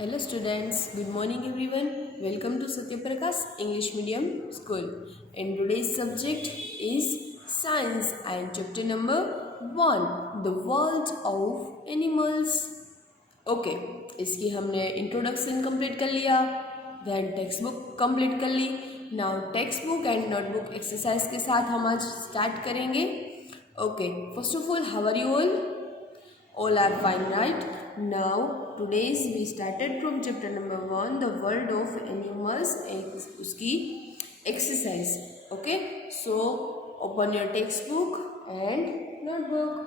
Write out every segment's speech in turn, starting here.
Hello students, good morning everyone. Welcome to Satyaprakash English Medium School. And today's subject is Science and chapter number 1, The World of Animals. Okay इसकी हमने introduction complete कर लिया, then text book complete कर ली. Now text book and notebook exercise के साथ हम आज स्टार्ट करेंगे. Okay, first of all how are you all are fine, right? Now today's we started from chapter number 1, the world of animals, uski exercise. Okay, so open your textbook and notebook.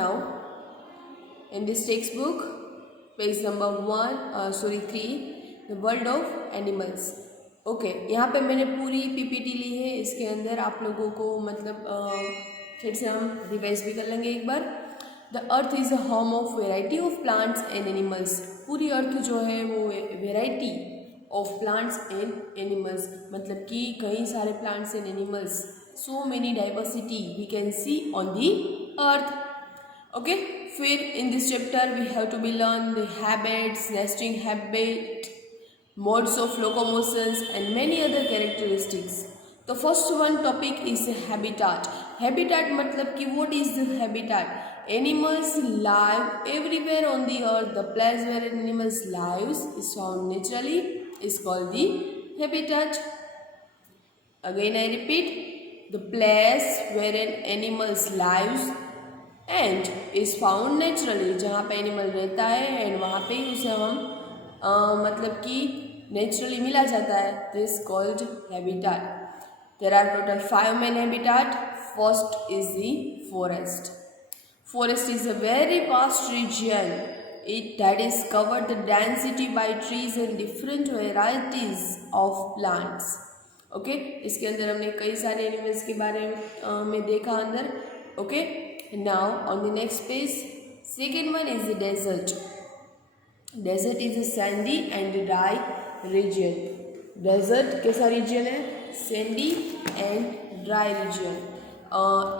Now in this textbook, page number 3, the world of animals. Okay यहाँ पे मैंने पूरी पीपीटी ली है. इसके अंदर आप लोगों को मतलब फिर से हम रिवाइज भी कर लेंगे एक बार. The earth is a home of variety of plants and animals. पूरी अर्थ जो है वो variety of plants and animals, मतलब कि कई सारे plants and animals, so many diversity we can see on the earth. Okay, फिर in this chapter we have to be learn the habits, nesting habit, modes of locomotions and many other characteristics. The first one topic is habitat. Habitat मतलब कि what is the habitat? Animals live everywhere on the earth. The place where animals lives is found naturally is called the habitat. Again I repeat, the place where an animals lives and is found naturally, जहाँ पे एनिमल रहता है एंड वहाँ पे ही उसे हम मतलब कि नेचुरली मिला जाता है. This called habitat. There are total 5 main habitat. First is the forest. Forest is a very vast region. It that is covered the density by trees and different varieties of plants. Okay, इसके अंदर हमने कई सारे एनिमल्स के बारे में देखा अंदर. Okay, now on the next page, second one is the desert. Desert is a sandy and dry region. Desert कैसा रीजन है? Sandy and dry region.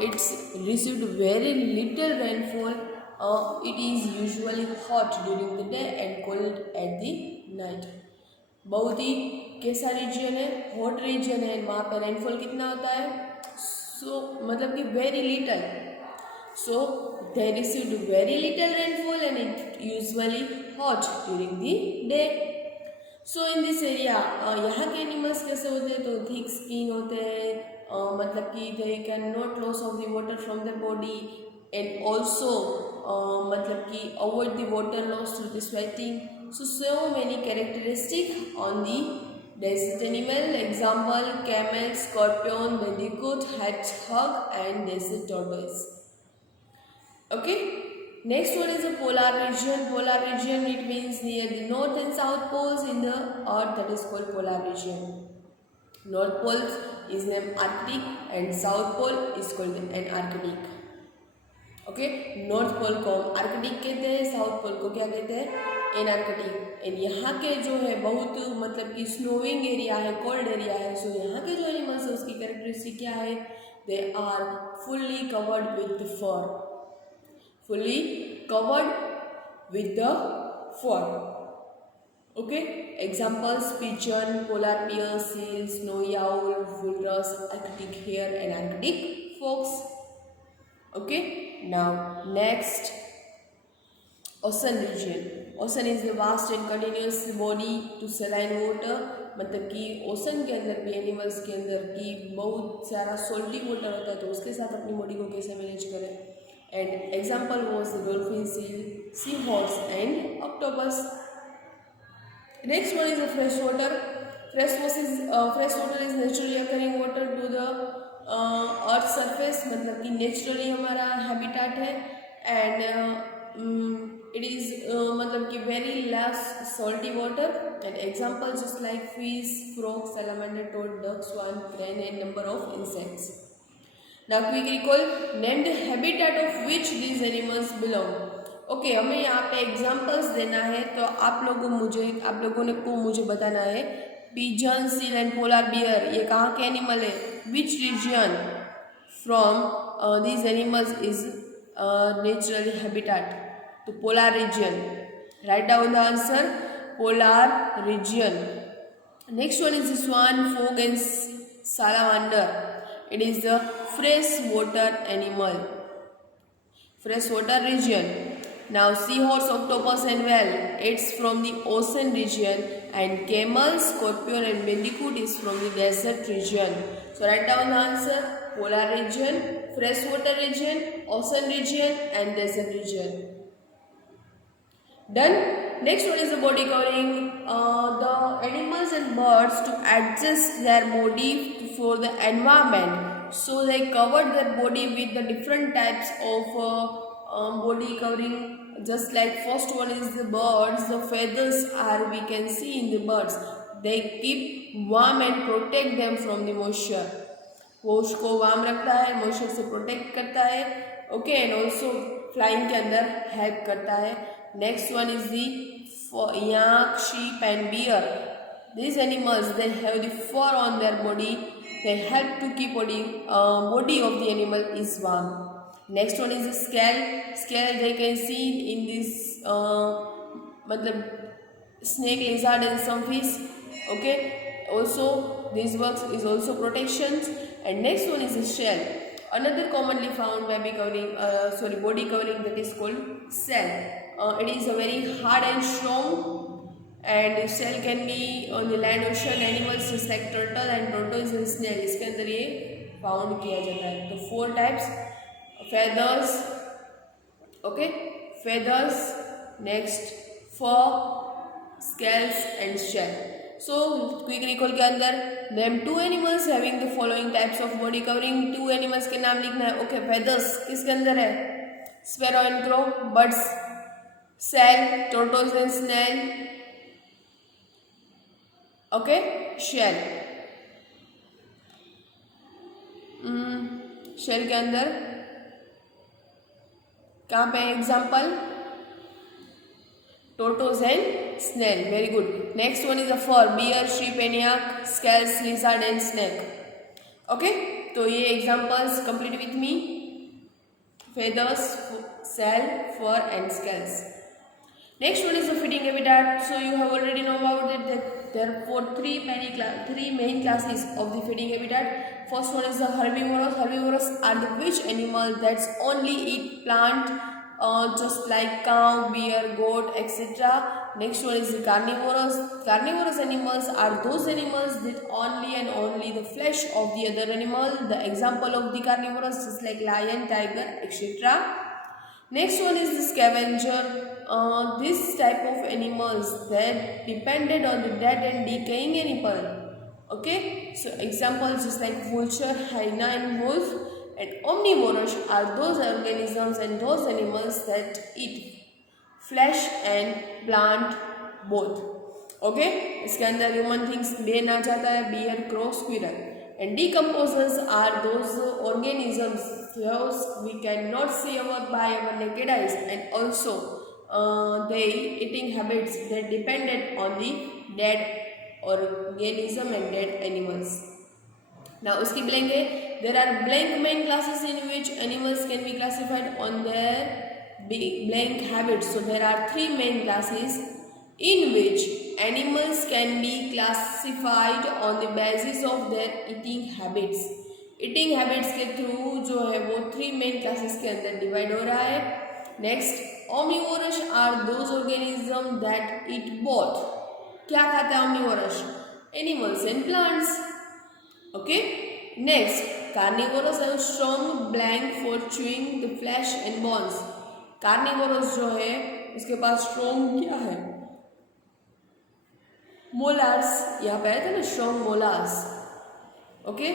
It's received very little rainfall. It is usually hot during the day and cold at the night. बहुत ही कैसा region है? Hot reason है. वहाँ पर रेनफॉल कितना होता है? सो मतलब कि very little. So they received very little rainfall and it usually hot during the day. So in this area यहाँ के एनिमल्स कैसे होते हैं? तो थिक स्किन होते हैं, मतलब कि they can not lose of the water from the body and also मतलब कि avoid the water loss through the sweating. So many characteristics on the desert animal. Example: camel, scorpion, bandicoot, hedgehog and desert tortoise. Okay, next one is the polar region. Polar region, it means near the north and south poles in the earth, that is called polar region. North pole is named Arctic and south pole is called Antarctic. Okay, north pole को हम आर्कटिक कहते हैं, south pole को क्या कहते हैं? एनार्कटिक. एंड यहाँ के जो है बहुत मतलब कि स्नोइंग एरिया है, कोल्ड एरिया है. सो यहाँ के जो एनिमल्स है उसकी कैरेक्टरिस्टिक क्या है? They are fully covered with fur. fully covered with the fur. Okay, examples: pigeon, polar bear, seal, snowy owl, walrus, Arctic hare and Arctic fox. Okay, now next, ocean region. Ocean is the vast and continuous body to saline water. मतलब कि ओशन के अंदर भी एनिमल्स के अंदर की बहुत सारा सोल्टी वाटर होता है, तो उसके साथ अपनी बॉडी को कैसे मैनेज करें. And example was the dolphin, seal, seahorse and octopus. Next one is the fresh water. Fresh water is naturally occurring water to the earth surface, मतलब कि naturally हमारा habitat है. And it is मतलब कि very less salty water. And example just like fish, frog, salamander, toad, duck, swan, crane and number of insects. Now quick recall, name the habitat of which these animals belong. Okay, हमें यहाँ पे एग्जाम्पल्स देना है, तो आप लोगों ने को मुझे बताना है. Pigeon, seal and polar bear, ये कहाँ के एनिमल है? Which region from these animals is naturally habitat. तो polar region. Write down the answer, polar region. Next one is the swan, frog and salamander. It is the freshwater animal. Freshwater region. Now seahorse, octopus and whale, it's from the ocean region, and camel, scorpion and bandicoot is from the desert region. So write down the answer, polar region, freshwater region, ocean region and desert region. Done. Next one is the body covering. The animals and birds to adjust their body for the environment. So they covered their body with the different types of body covering. Just like first one is the birds. The feathers are we can see in the birds. They keep warm and protect them from the moisture. वो उसको वार्म रखता है, मॉइस्चर से प्रोटेक्ट करता है. Okay, and also flying के अंदर हेल्प करता है. Next one is the yak, sheep and bear. These animals, they have the fur on their body. They help to keep body of the animal is warm. Next one is the scale. Scale they can see in this snake, lizard and some fish. Okay. Also this works is also protections. And next one is the shell. Another commonly found body covering that is called shell. It is a very hard and strong, and shell can be on the land, ocean animals just like turtle and tortoise and snail. इसके अंदर ये found किया जाता है. तो 4 types: feathers, okay, feathers, next fur, scales and shell. So quick recall के अंदर name 2 animals having the following types of body covering. 2 animals के नाम लिखना है. Okay, feathers किसके अंदर है? Sparrow and crow. Birds, shell, tortoise and snail. Okay, shell. shell के अंदर कहाँ पे example? tortoise and snail. Very good. Next one is a fur: bear, sheep and yak, scales, lizard and snake. Okay, तो ये examples complete with me. Feathers, shell, fur and scales. Next one is the feeding habitat. So you have already know about it that there are three main classes of the feeding habitat. First one is the herbivorous. Herbivorous are the which animal that's only eat plant, just like cow, bear, goat, etc. Next one is the carnivorous. Carnivorous animals are those animals that only and only the flesh of the other animal. The example of the carnivorous is like lion, tiger, etc. Next one is the scavenger. This type of animals that depended on the dead and decaying animal. Okay, so examples just like vulture, hyena and wolf. And omnivorous are those organisms and those animals that eat flesh and plant both. Okay, इसके अंदर human things Ben आ जाता है, bear, crow, squirrel. And decomposers are those organisms those we cannot see by our naked eyes, and also they eating habits that depended on the dead organism and dead animals. Now उसकी blank है. There are blank main classes in which animals can be classified on their blank habits. So there are 3 main classes in which animals can be classified on the basis of their eating habits. Eating habits के थ्रू जो है वो 3 main classes के अंदर डिवाइड हो रहा है. Next, omnivorous are those organisms that eat both. क्या खाता है omnivorous? Animals and plants. Okay. Next, carnivorous have strong blank for chewing the flesh and bones. Carnivorous जो है उसके पास strong क्या है? Molars. यहाँ पे आया था ना strong molars. Okay.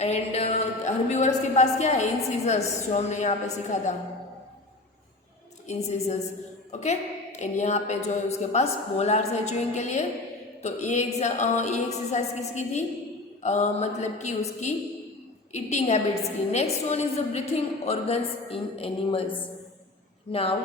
And herbivores के पास क्या है? Incisors जो हमने यहाँ पे सीखा था. Incisors. Okay. And यहाँ पे जो है उसके पास molars है chewing के लिए. तो ये एक्सरसाइज किसकी थी? मतलब कि उसकी eating habits की. Next one is the breathing organs in animals. Now,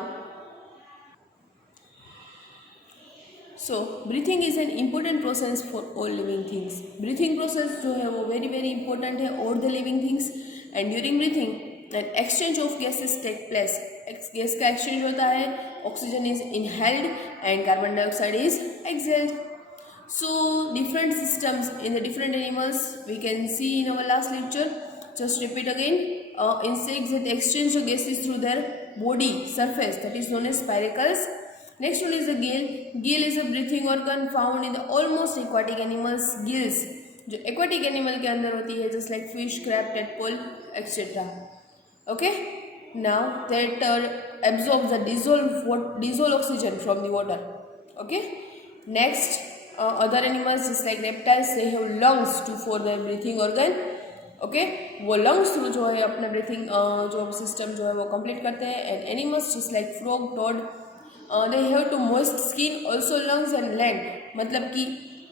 so breathing is an important process for all living things. Breathing process जो है वो very important है all the living things. And during breathing, an exchange of gases take place. Gas का exchange होता है oxygen is inhaled and carbon dioxide is exhaled. So different systems in the different animals we can see in our last lecture. Just repeat again. Insects that exchange the gases through their body surface, that is known as spiracles. Next one is the gill. Gill is a breathing organ found in the almost aquatic animals. Gills जो aquatic animal के अंदर होती है, just like fish, crab, tadpole, etc. Okay. Now that absorbs the dissolved oxygen from the water. Okay. Next, other animals just like reptiles, they have lungs to for their breathing organ. Okay वो lungs through जो है अपना ब्रीथिंग जो सिस्टम जो है वो complete करते हैं. And animals just like frog, toad, they have to moist skin, also lungs and land. मतलब कि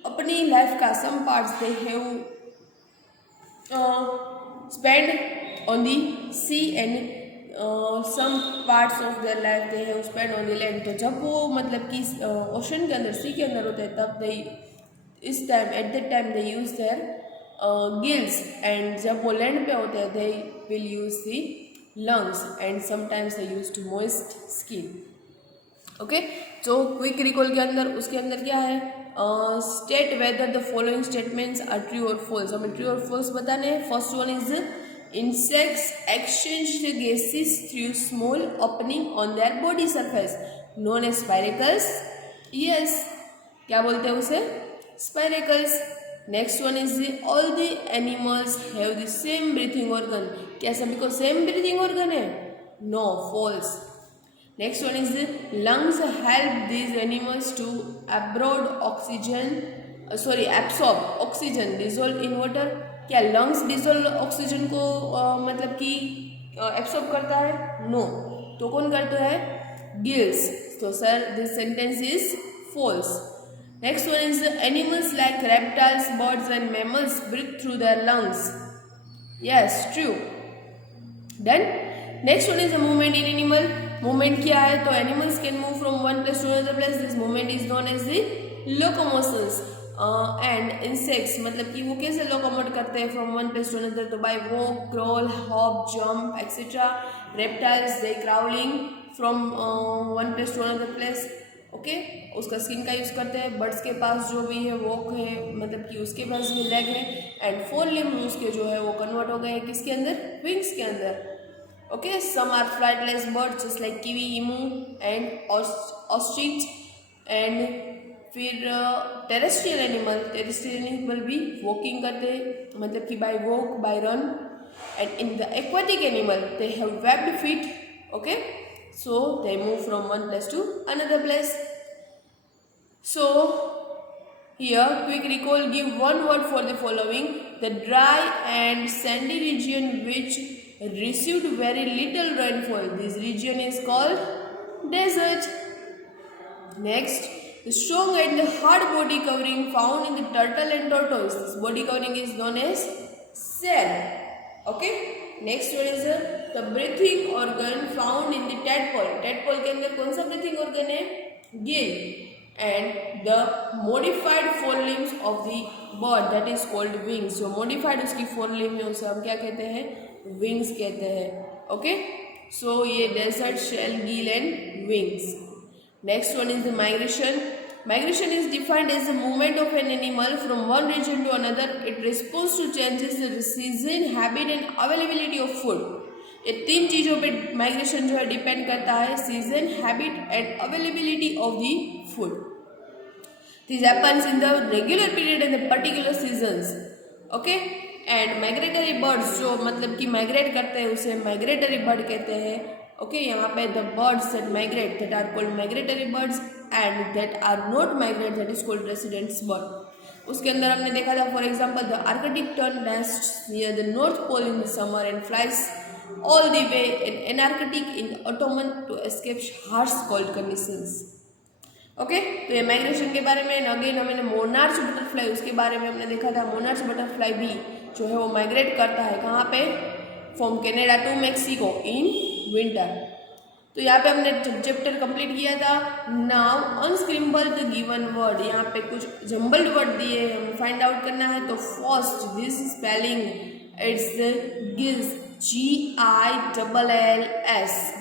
अपनी लाइफ का some parts they have spend on the sea and some parts of their life they have spend on the land. तो जब वो मतलब कि ओशन के अंदर, सी के अंदर होते हैं, तब दे इस time at that time they use their gills. And जब वो लैंड पे होते हैं they will use the lungs and sometimes they use to moist skin. Okay. तो क्विक रिकॉल के अंदर उसके अंदर क्या है, state whether the following statements are true और फॉल्स. हमें ट्रू और फॉल्स बताने हैं. First one is insects exchange the gases through small opening on their body surface known as spiracles. Yes, क्या बोलते हैं उसे, spiracles. Next one is all the animals have the same breathing organ. क्या सभी को same breathing organ है? No, false. Next one is lungs help these animals to absorb oxygen dissolved in water. क्या lungs dissolve oxygen को मतलब कि एब्सॉर्ब करता है? नो. तो कौन करता है? गिल्स. तो sir this sentence is false. Next one is animals like reptiles, birds and mammals breathe through their lungs. Yes, true. Then next one is a movement in animal. Movement क्या है? तो animals can move from one place to another place. This movement is known as the locomotions. And insects मतलब कि वो कैसे locomote करते हैं from one place to another? तो by walk, crawl, hop, jump etcetera. Reptiles they crawling from one place to another place. Okay, उसका skin का use करते हैं. बर्ड्स के पास जो भी है वॉक है, मतलब कि उसके पास भी लेग है. एंड फोर लिम्ब उसके जो है वो कन्वर्ट हो गए हैं किसके अंदर? विंग्स के अंदर. Okay. Some are flightless birds just like kiwi, emu and ostrich. And फिर टेरेस्ट्रियल एनिमल भी वॉकिंग करते हैं, मतलब कि by walk, by run. And in the aquatic animal they have webbed feet. Okay, so they move from one place to another place. So here quick recall, give one word for the following. The dry and sandy region which received very little rainfall. This region is called desert. Next, the strong and the hard body covering found in the turtle and tortoise. This body covering is known as cell. Okay. Next one is the breathing organ found in the tadpole. Tadpole के अंदर कौन सा breathing organ है? Gill. And the modified forelimbs of the bird, that is called wings. जो modified उसकी forelimb है उसे हम क्या कहते हैं? Wings कहते हैं. Okay. So ये desert, shell, gill and wings. Next one is the migration. Migration is defined as the movement of an animal from one region to another. It responds to changes in the season, habit and availability of food. ये तीन चीज़ों पे माइग्रेशन जो है डिपेंड करता है, season, habit and availability of the food. This happens in the regular period and the particular seasons. Okay. And migratory birds जो मतलब कि माइग्रेट करते हैं उसे माइग्रेटरी बर्ड कहते हैं. ओके. यहाँ पे the birds that migrate that are called migratory birds and that are not migrate that is called residents bird. उसके अंदर हमने देखा था for example the Arctic tern nest near the North Pole in the summer and flies all the way in Antarctic in autumn to escape harsh cold conditions. Okay. तो ये माइग्रेशन के बारे में अगेन हमने मोनार्च बटरफ्लाई उसके बारे में हमने देखा था. मोनार्च बटरफ्लाई भी जो है वो माइग्रेट करता है कहाँ पे? From Canada to Mexico in winter. तो यहाँ पे हमने चैप्टर कंप्लीट किया था. Now unscramble the given word. यहाँ पे कुछ जम्बल्ड वर्ड दिए हमें फाइंड आउट करना है. तो first this spelling it's gills, GILLS,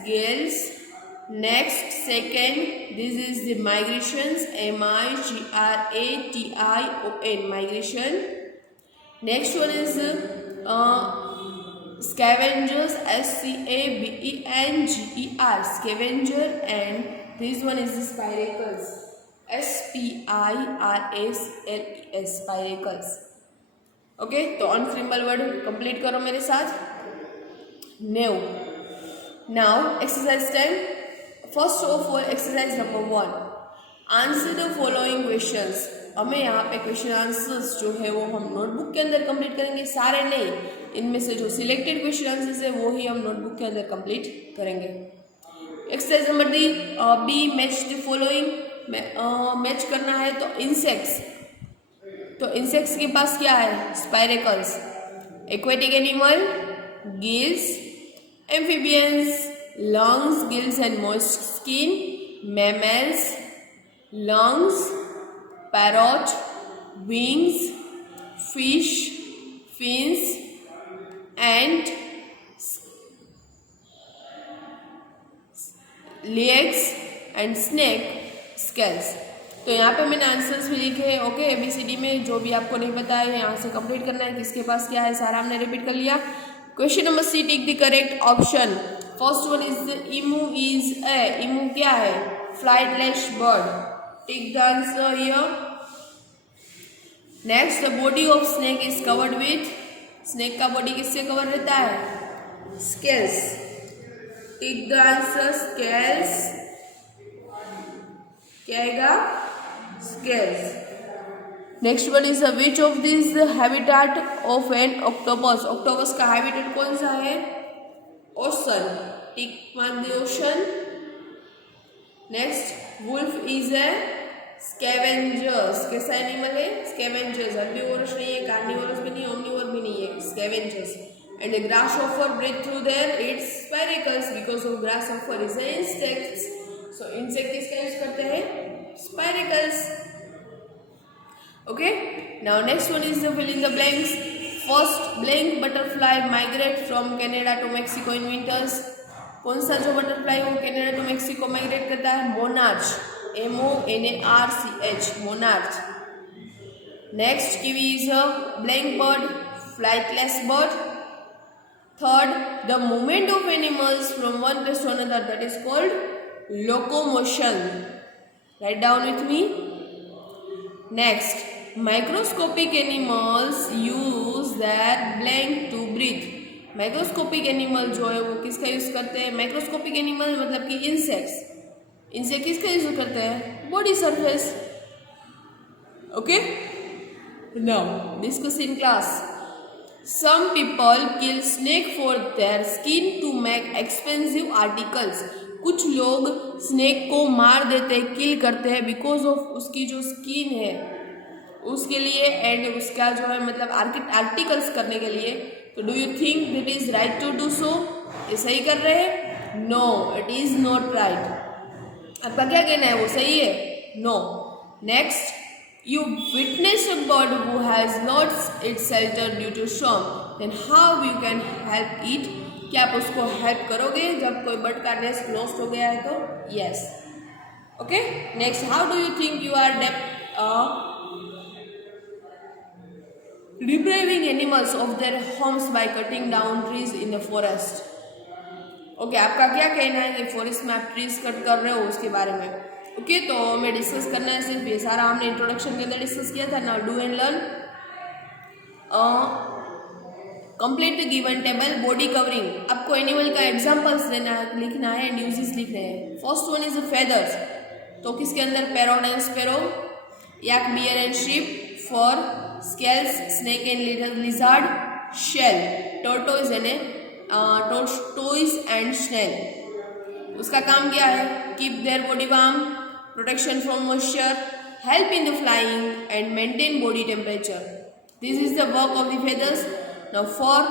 gills. Next, second, this is the migrations, migration, migration. Next one is scavengers, scavenger, scavenger, and this one is the spiracles, spiracles, spiracles. Okay, तो अनफ्रेमेबल word complete करो मेरे साथ. Now exercise time. First of all exercise number 1, answer the following questions. हमें यहाँ पे question answers जो है वो हम नोटबुक के अंदर कंप्लीट करेंगे, सारे नहीं, इनमें से जो सिलेक्टेड क्वेश्चन आंसर्स है वो ही हम नोटबुक के अंदर कंप्लीट करेंगे. Exercise number B, match the following. Match करना है तो इंसेक्ट्स, तो इंसेक्ट्स के पास क्या है? Spiracles. Aquatic animal, gills. Amphibians, lungs, gills and moist skin. Mammals, lungs, parrot, wings. Fish, fins and legs and snake, scales. तो यहाँ पे मैंने आंसर्स भी लिखे हैं. ओके, ABCD में जो भी आपको नहीं पता है यहाँ से कंप्लीट करना है. किसके पास क्या है सारा हमने रिपीट कर लिया. Question number C, tick the correct option. First one is emu. Is a, emu क्या है? Flightless bird. Tick the answer here. Next, the body of snake is covered with. Snake का बॉडी किससे cover रहता है? Scales. Tick the answer, scales. क्या आएगा? Scales. Next one is which of this habitat of an octopus. Octopus का habitat कौन सा है? Ocean. Tick one the ocean. Next, wolf is a scavengers. कैसा एनिमल है? स्कैवेंजर्स. हर्बीवोरस नहीं है, कार्निवोरस भी नहीं, ओमनिवोर भी नहीं है, scavengers. And the grasshopper breathe through their its spiracles because of grasshopper is a insects. So insect किसका यूज करते हैं? Spiracles. Okay, now next one is fill in the blanks. First, blank butterfly migrate from Canada to Mexico in winters. कौन सा जो बटरफ्लाई वो Canada to Mexico migrate करता है? Monarch. MONARCH, monarch. Next, kiwi is a blank bird, flightless bird. Third, the movement of animals from one place to another, that is called locomotion. Write down with me. Next, microscopic animals use their blank to breathe. Microscopic animal जो है वो किसका use करते हैं? Microscopic animal मतलब कि insects. Insect किसका use करते हैं? Body surface. Okay, now discuss in class. Some people kill snake for their skin to make expensive articles. कुछ लोग स्नेक को मार देते हैं, किल करते हैं बिकॉज ऑफ उसकी जो स्किन है उसके लिए एंड उसका जो है मतलब आर्टिकल्स करने के लिए. तो do you think it is right to do so? ये सही कर रहे हैं? No, it is not right. आपका क्या कहना है, वो सही है? No. Next, you witness a bird who has lost its shelter due to storm, then how you can help it? क्या आप उसको हेल्प करोगे जब कोई बर्ड का नेस्ट लॉस्ट हो गया है तो? Yes. Okay, next, how do you think you are depriving animals of their homes by cutting down trees in the forest? Okay, आपका क्या कहना है कि फॉरेस्ट में आप ट्रीज कट कर रहे हो उसके बारे में? ओके, तो हमें डिस्कस करना है सिर्फ ये सारा हमने इंट्रोडक्शन के अंदर डिस्कस किया था. Now do and learn. Complete the given table. Body covering, आपको एनिमल का एग्जांपल्स देना लिखना है एंड यूजेस लिखने हैं. First one is feathers. तो किसके अंदर? Parrot and sparrow. Yak, bear and sheep. For, scales, snake and lizard. Shell, tortoise and snail. उसका काम क्या है? Keep their body warm, protection from moisture, help in the flying and maintain body temperature. This is the work of the feathers. Now for,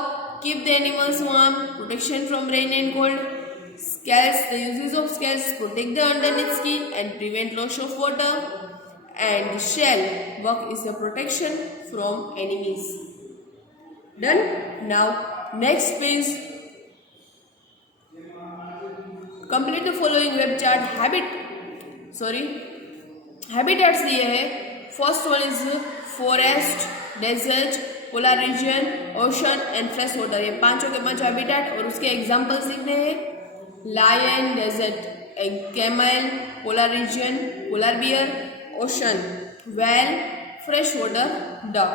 keep the animals warm, protection from rain and cold. Scales, the uses of scales protect the underneath skin and prevent loss of water. And the shell work is the protection from enemies. Done. Now next please complete the following web chart habitats दिए हैं। First one is forest, desert, polar region, ocean and fresh water. ये पांचों के पांचों हैबिटेट और उसके examples लिखने हैं। Lion, desert, camel, polar region, polar bear, ocean, whale, fresh water, duck.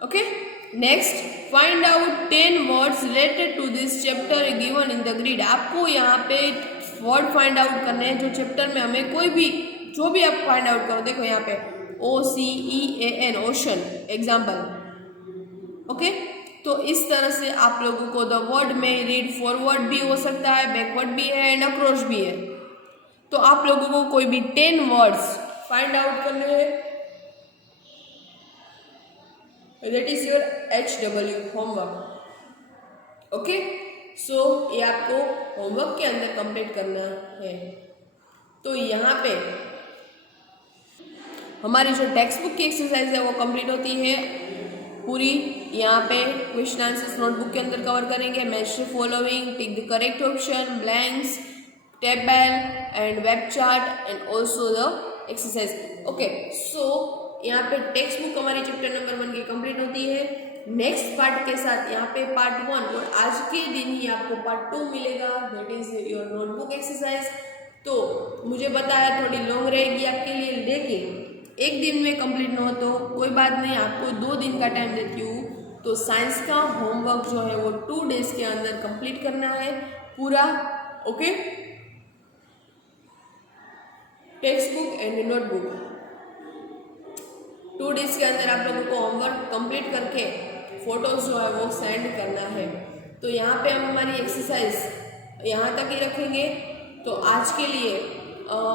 Okay, next find out 10 words related to this chapter given in the grid. आपको यहाँ पे वर्ड फाइंड आउट करने हैं जो चैप्टर में हमें कोई भी जो भी आप फाइंड आउट करो। देखो यहाँ पे OCEAN, ओशन एग्जाम्पल। ओके, तो इस तरह से आप लोगों को द वर्ड में रीड फॉरवर्ड भी हो सकता है, बैकवर्ड भी है एंड अक्रॉस भी है। तो आप लोगों को कोई भी 10 वर्ड्स फाइंड आउट करने हैं। That is your HW homework. Okay, so ये आपको होमवर्क के अंदर कंप्लीट करना है। तो यहाँ पे हमारी जो टेक्स्ट बुक की एक्सरसाइज है वो कंप्लीट होती है पूरी। यहाँ पे क्वेश्चन आंसर्स नोटबुक के अंदर कवर करेंगे। Match the following, tick the correct option, blanks, table and web chart and also the exercise. Okay, so यहाँ पे टेक्स्ट बुक हमारी चैप्टर नंबर 1 की कंप्लीट होती है। नेक्स्ट पार्ट के साथ यहाँ पे पार्ट 1 और आज के दिन ही आपको पार्ट 2 मिलेगा, that is your notebook exercise. तो मुझे बताया थोड़ी लॉन्ग रहेगी आपके लिए, लेकिन एक दिन में कंप्लीट ना हो तो कोई बात नहीं, आपको 2 दिन का टाइम देती हूँ। तो साइंस का होमवर्क जो है वो 2 डेज के अंदर कंप्लीट करना है पूरा। Okay, text book and notebook 2 डेज के अंदर आप लोगों को होमवर्क कंप्लीट करके फोटोज जो है वो सेंड करना है। तो यहाँ पे हम हमारी एक्सरसाइज यहाँ तक ही रखेंगे। तो आज के लिए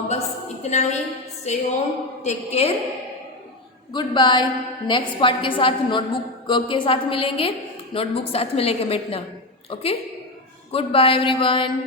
बस इतना ही। Stay home, take care, good bye. Next part के साथ नोटबुक के साथ मिलेंगे, नोटबुक साथ में लेके बैठना। Okay, good bye everyone.